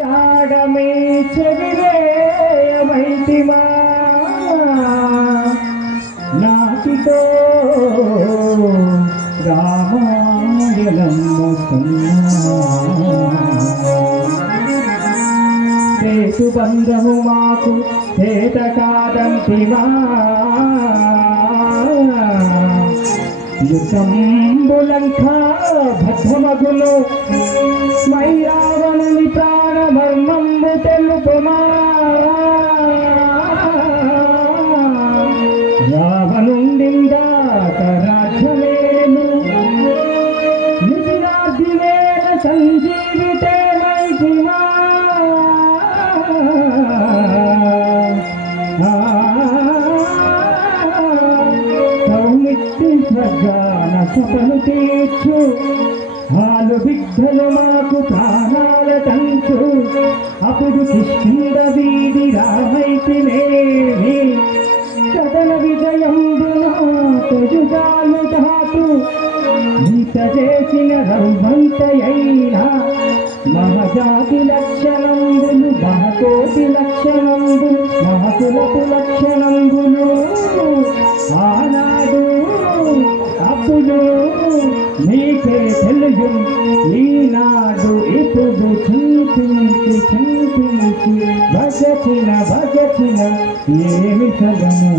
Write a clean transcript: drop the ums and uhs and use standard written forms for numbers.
జాడమే చెవివేయమైతిమా నాటితో rate బంధము మాకు చేత కాదంతిమా యుద్ధంబులంకా భద్రమగును మైరావణుని ప్రాణమర్మంబు తెలుపుమా రావణుండిందాక రాజ్యమేను నిధినార్థివేన సంజీవితే మైతిమా సౌమిత్తి స్వర్గాన సపను తీర్చు హాలు బిడ్డలు మాకు ప్రాణాల తంచు అప్పుడు కిష్కింద వీధి రామైతినేమి కథన విజయంబునా తొజుగాలు ధాతు నీత చేసిన రౌమంతయైనా మహజాతి లక్షణంబులు మహకోటి లక్షణంబులు మహకులకు లక్షణంబులు ఆనాడు అప్పుడు నీకే తెలుగు ఈనాడు ఇప్పుడు చింతించి చింతించి భజచిన భజచిన ఏమి సగము